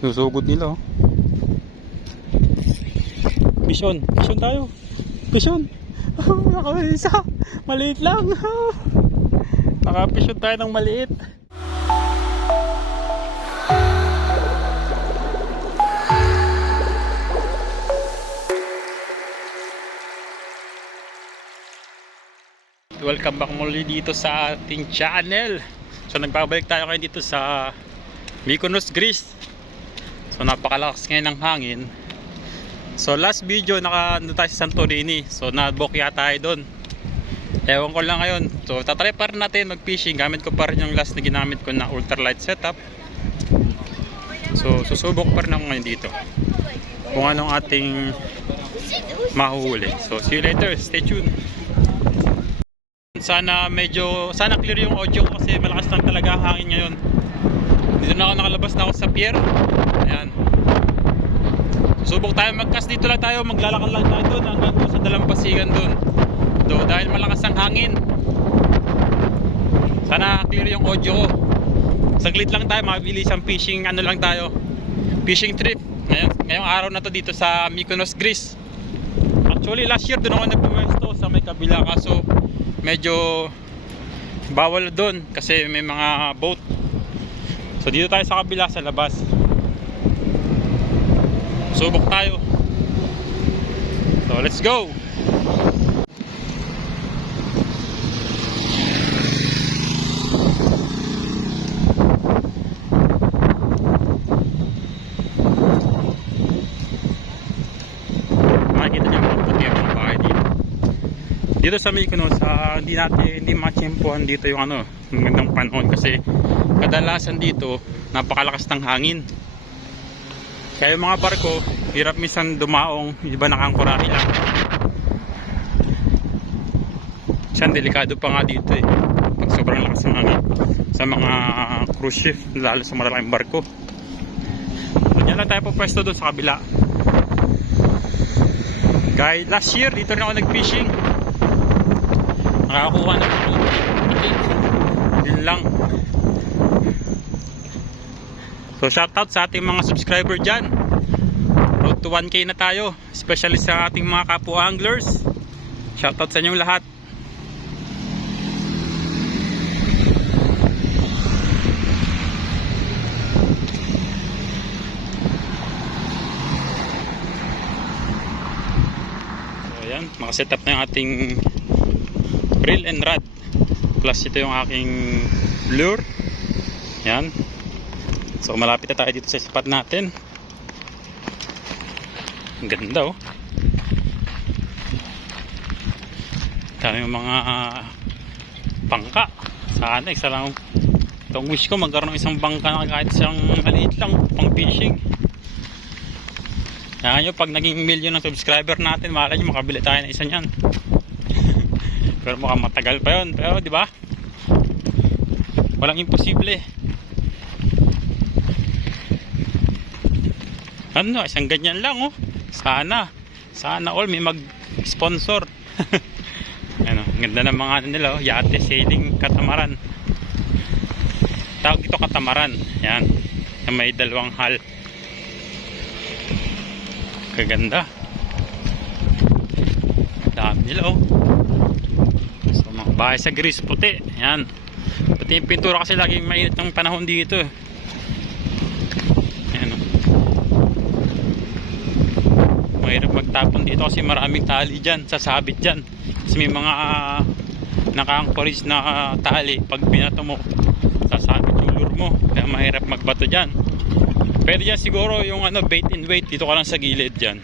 Susugod nila, oh. Pison tayo. Pison. Oh, nakawisa. Maliit lang. Oh. Nakapison tayo ng maliit. Welcome back muli dito sa ating channel. So nagbabalik tayo ngayon dito sa Mykonos, Greece. So napakalakas ngayon ng hangin. So last video naka tayo sa Santorini. So na-book yata tayo doon. Ewan ko lang ngayon. So tatry pa rin natin mag-fishing. Gamit ko pa rin yung last na ginamit ko na ultralight setup. So susubok pa rin ako ngayon dito kung anong ating mahuhuli. So see you later. Stay tuned. Sana clear yung audio kasi malakas lang talaga ang hangin ngayon. Dito na ako nakalabas na ako sa pier. Ayan. Subok tayo mag-cast dito lang tayo, maglalakad lang tayo doon hanggang doon sa dalampasigan doon. Dahil malakas ang hangin. Sana clear yung audio ko. Saglit lang tayo, mabilis ang fishing, fishing trip. Ngayong araw na to dito sa Mykonos, Greece. Actually last year doon ako nagpumesto sa may kabila kaso medyo bawal doon kasi may mga boat. So dito tayo sa kabila sa labas. Subok tayo. So let's go. Makikita niyo mga puti ang mga bahay dito sa Mykonos. Hindi matsimpuhan dito yung magandang panahon kasi kadalasan dito napakalakas ng hangin. Kaya yung mga barko hirap minsan dumaong, iba nakangkurari lang. Minsan delikado pa nga dito pag sobrang lakas ng hangin sa mga cruise ship, lalo sa malaking barko. So dyan lang tayo pupwesto doon sa kabila. Guys, last year dito rin ako nag-fishing. Nakakuha na ako din lang. So shoutout sa ating mga subscriber dyan. Road to 1K na tayo, especially sa ating mga kapwa anglers. Shoutout sa inyong lahat. So ayan, makasetup na yung ating reel and rod. Plus ito yung aking lure. Yan. So malapit na tayo dito sa spot natin. Ang ganda, oh. Dami yung mga bangka. Sana isa lang itong wish ko magkaroon ng isang bangka na kahit isang maliit lang pang fishing. Kaya nyo pag naging million ng subscriber natin, malay nyo makabili tayo ng isa nyan. Pero mukhang matagal pa yun. Pero diba, walang imposible. Isang ganyan lang, oh. Sana all may mag-sponsor. Ganda ng mga nila, oh. Yate, sailing, katamaran. Tawag dito katamaran. Yan. May dalawang hull. Kaganda. Dami nila, oh. So mga bahay sa Greece, puti. Yan. Pati yung pintura kasi laging mainit ng panahon dito. Mahirap magtapon dito kasi maraming tali dyan, sasabit dyan kasi may mga naka-anchorage na tali. Pag binato mo, sasabit yung lure mo, kaya mahirap magbato dyan. Pwede dyan siguro yung bait and weight dito ka lang sa gilid dyan,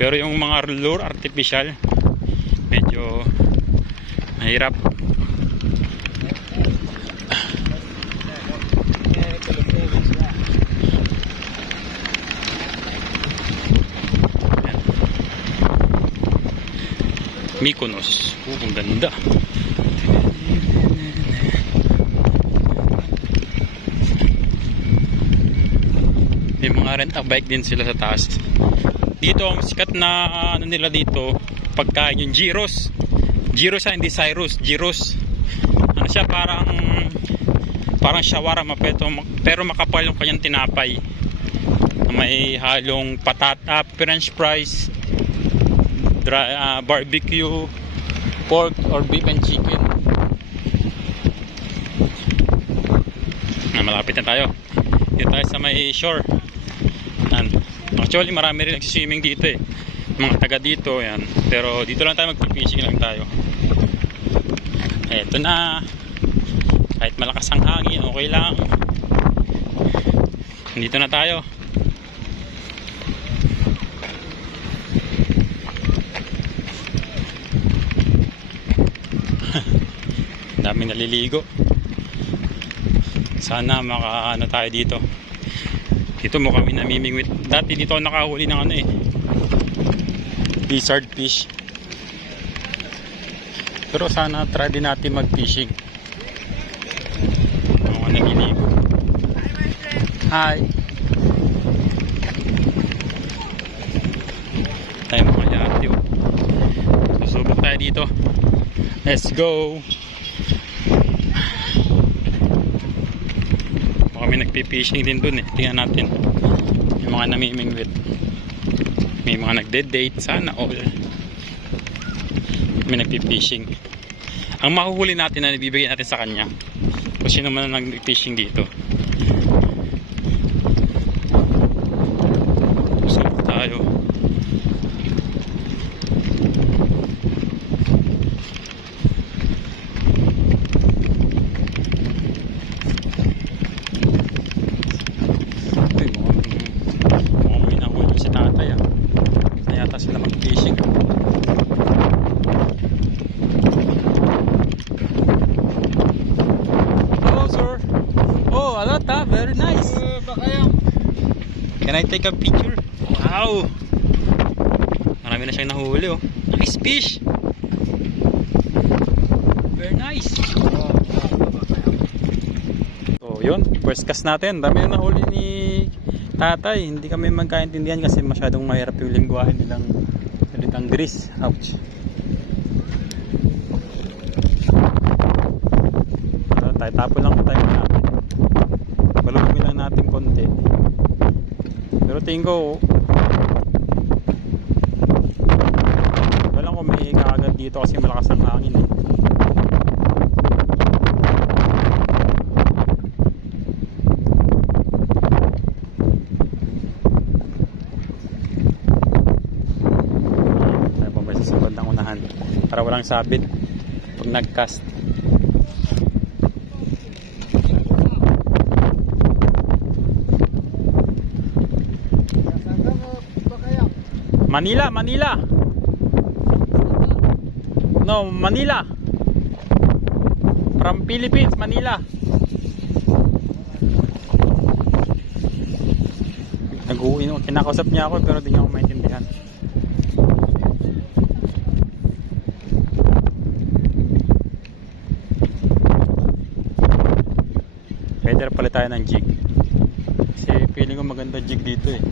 pero yung mga lure artificial medyo mahirap. Mykonos. Ang ganda. May mga rent-a-bike din sila sa taas. Dito ang sikat na nila dito, pagkain yung gyros. Gyros hindi Cyrus, gyros. Siya parang shawarma pero makapal yung kanyang tinapay. May halong patata, french fries, barbecue, pork or beef and chicken. Malapit na tayo. Dito tayo sa may shore. Actually marami rin nagsiswimming dito eh. Mga taga dito yan. Pero dito lang tayo magpipishing lang tayo. Eto na. Kahit malakas ang hangin, okay lang. Dito na tayo. Daming naliligo. Sana makaano tayo dito. Dito mo kami namimingwit. Dati dito ako nakahuli ng ano eh, lizard fish. Pero sana try din natin mag fishing. Mga naliligo. Hi. Tayo mga yati. Susubok tayo dito. Let's go. Kami nagpi-fishing din dun eh. Tingnan natin yung mga namimingwit. May mga nagde-date. Sana all. May nagpi-fishing. Ang mahuhuli natin na ibibigay natin sa kanya kung sino man ang nag-fishing dito. Usap tayo. Sila mag-fishing. Hello sir. Oh, a lot ha? Very nice. Can I take a picture? Wow. Marami na siyang nahuli oh. Nice fish. Very nice. So yun, first cast natin. Dami na nahuli ni tatay. Hindi kami magkaintindihan kasi masyadong mahirap yung lingwahe nilang salitang grease. Ouch. So, tapon lang tayo natin. Balugin lang natin konti. Pero tingin ko wala ko may kaagad dito kasi malakas ang hangin eh. Para walang sabit pag nag-cast. Manila, Manila. No, Manila. From Philippines, Manila. Nag-uwi, kinakausap niya ako pero di niya ako maintindihan. Pwede pala tayo ng jig. Kasi feeling ko maganda jig dito eh.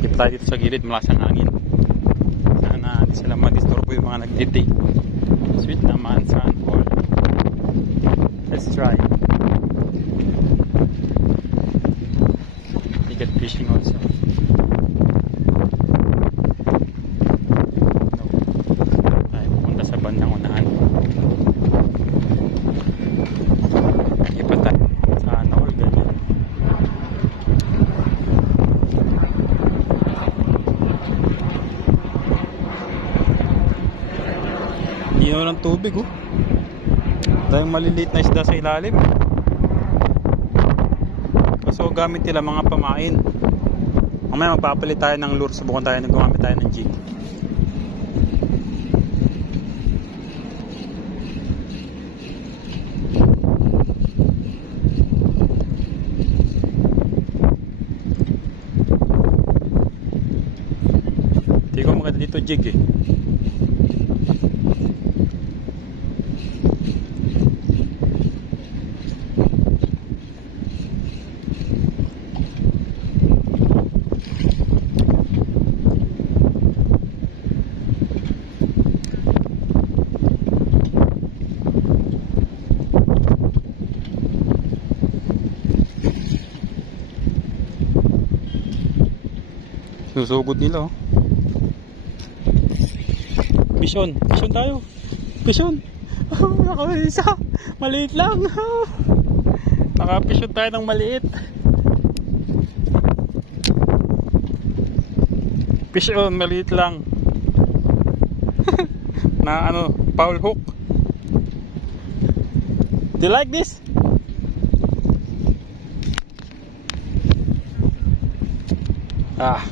Hindi pa tayo dito sa gilid, malakas ang hangin. Sana hindi sila madisturbo yung mga nag-date. Sweet naman, saan all. Let's try. You get fishing also. No. Tayo pupunta sa bandang unahan. Ipa tayo. Saan all ganyan. Hindi na walang tubig oh. Dahil maliliit na isda sa ilalim. So gamit nila mga pamain. Mamaya magpapalit tayo ng lure. Subukan tayo na gumamit tayo ng jig. Hindi ko maganda dito jig eh. Susugod nila oh. Fish on tayo. Fish on. Oh, nakaisa. Maliit lang. Nakafish on tayo ng maliit. Fish on, maliit lang. Na ano, foul hook. Do you like this? Ah.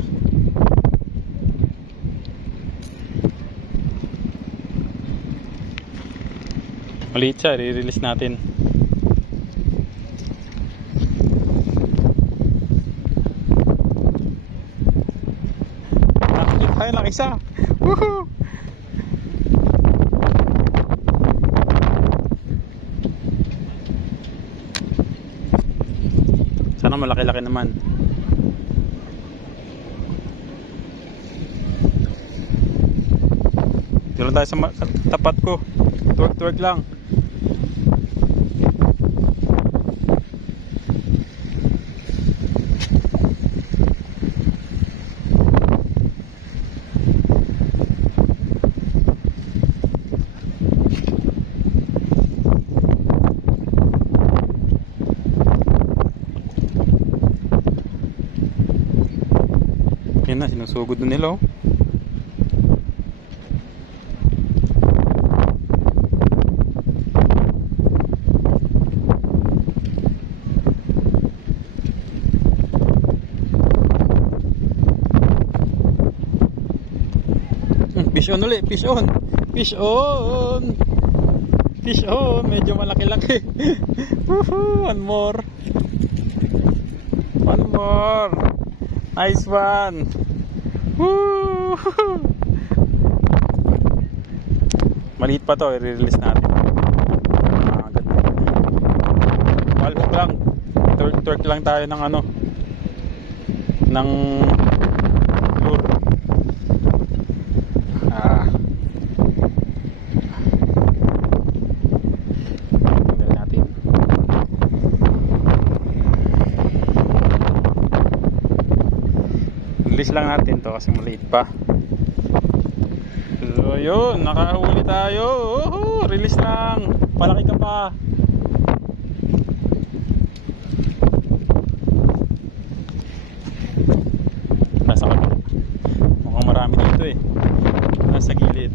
Maliit siya, i-release natin. Nakakit tayo lang isa. Woohoo! Sana malaki-laki naman. Dito tayo sa tapat ko. Twerk lang. Yan na, sinusugod na nila oh. Fish on ulit, fish on. Fish on. Fish on, medyo malaki-laki. One more. One more. Nice one. Woo! Maliit pa to, i-release natin. Walhook lang. Twerk lang tayo ng ano. Ng lure. Tanggal natin. Release lang natin to kasi maliit pa. So yun, nakahuli tayo. Release lang. Malaki ka pa. Nasa kabila. Mukhang marami dito eh. Nasa gilid.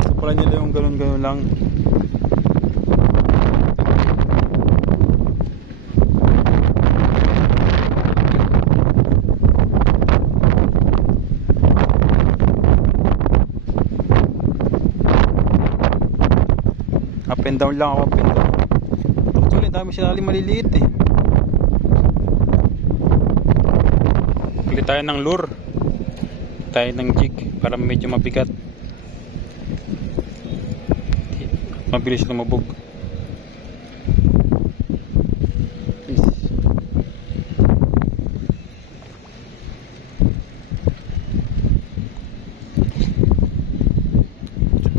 So pala nila yung ganun-ganun lang. Up and down lang ako, up and down. Actually, dami sila maliliit eh. Bili tayo ng lure. Tayo ng jig para medyo mabigat. Mabilis lumabog.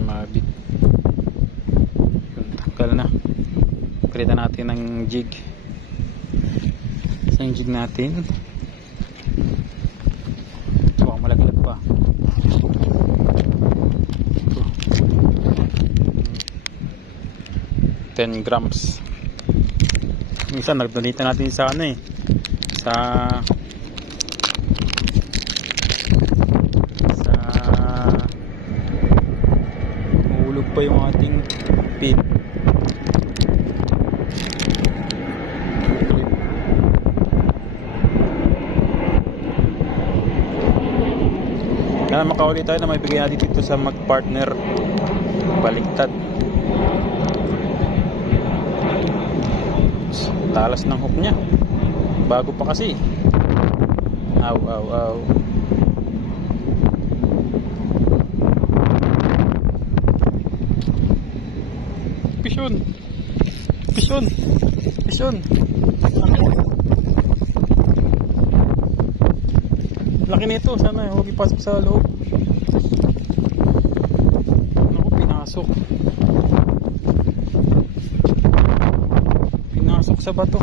Mabit. Na palitan natin ng jig. Sa jig natin so malaglag pa. 10 grams. Minsan nagdonate natin sa ano eh, sa hulog pa yung ating pin. Kaya makauli tayo na may bigay natin dito sa mag-partner. Baliktad. Talas ng hook niya. Bago pa kasi. Aw, aw, aw. Pishon. Pishon. Pishon. Laki nito, sana huwag ipasok sa loob. Naku, pinasok. Pinasok sa bato.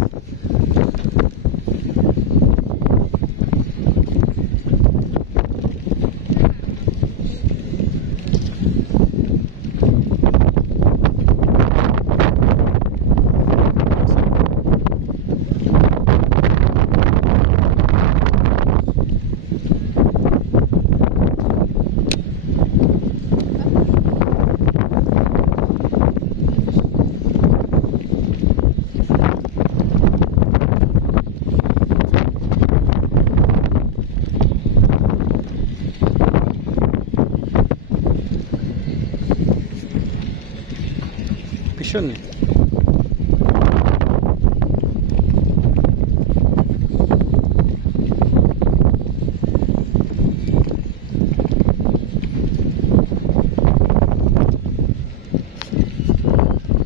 pisyon eh.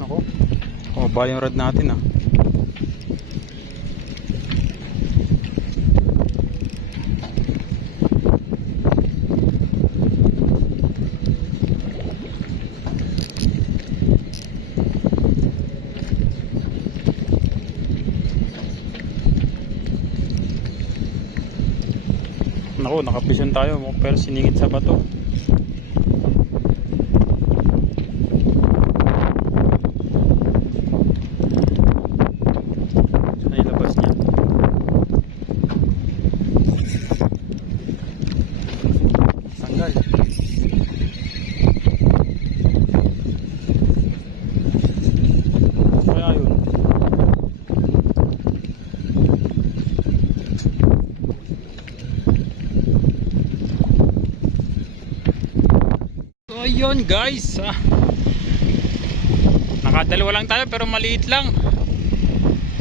Nako. Ba yung rod natin ah. Nako, nakapisyon tayo pero siningit sa bato. Saan ilabas niya? Tanggal. Kaya yun. So ayun guys, nakadalawa lang tayo pero maliit lang.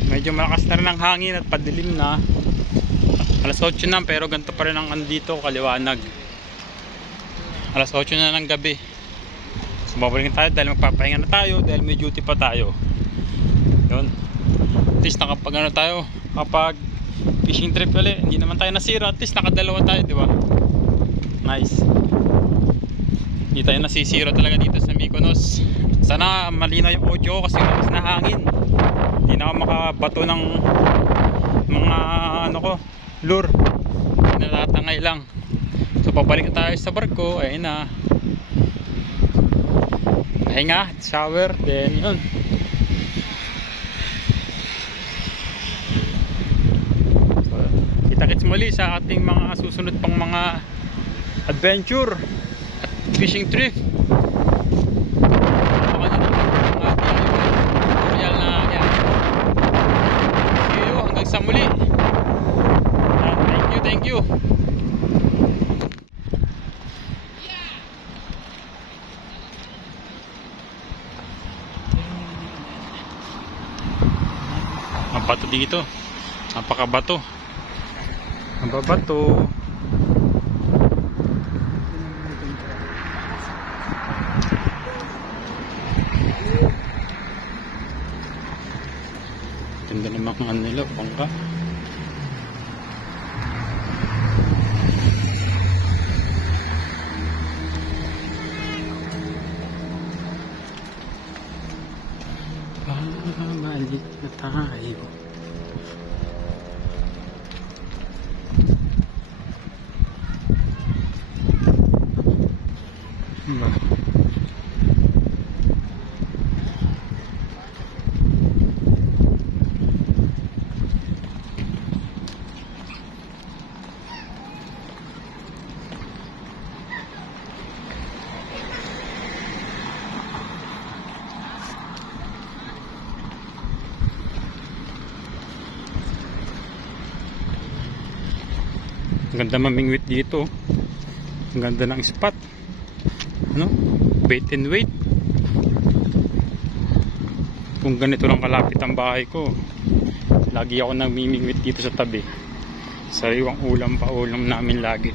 Medyo malakas na rin ang hangin at padilim na. Alas 8 na pero ganito pa rin ang andito, kaliwanag. Alas 8 na ng gabi. So babalikin tayo dahil magpapahinga na tayo dahil may duty pa tayo. Yun. At least nakapag ano tayo, kapag fishing trip ulit, hindi naman tayo nasira. At least nakadalawa tayo, di ba? Nice. Hindi tayo nasisira talaga dito sa Mykonos. Sana malinaw yung audio kasi malakas na hangin. Hindi na ako makabato ng mga ano ko, lure. Natatangay lang. So pabalik na tayo sa barko. Ayun na. Pahinga, shower, then yun. So, kita-kits muli sa ating mga susunod pang mga adventure at fishing trip. Sa muli. Thank you. Ang bato dito. Napakabato. Ang babato. Ganda naman ang ano nila, bangka. Balik na tayo. Ang ganda mamingwit dito. Ang ganda ng spot. Ano? Bait and wait. Kung ganito lang kalapit ang bahay ko, lagi ako namimingwit dito sa tabi. Sariwang ulam pa ulam namin lagi.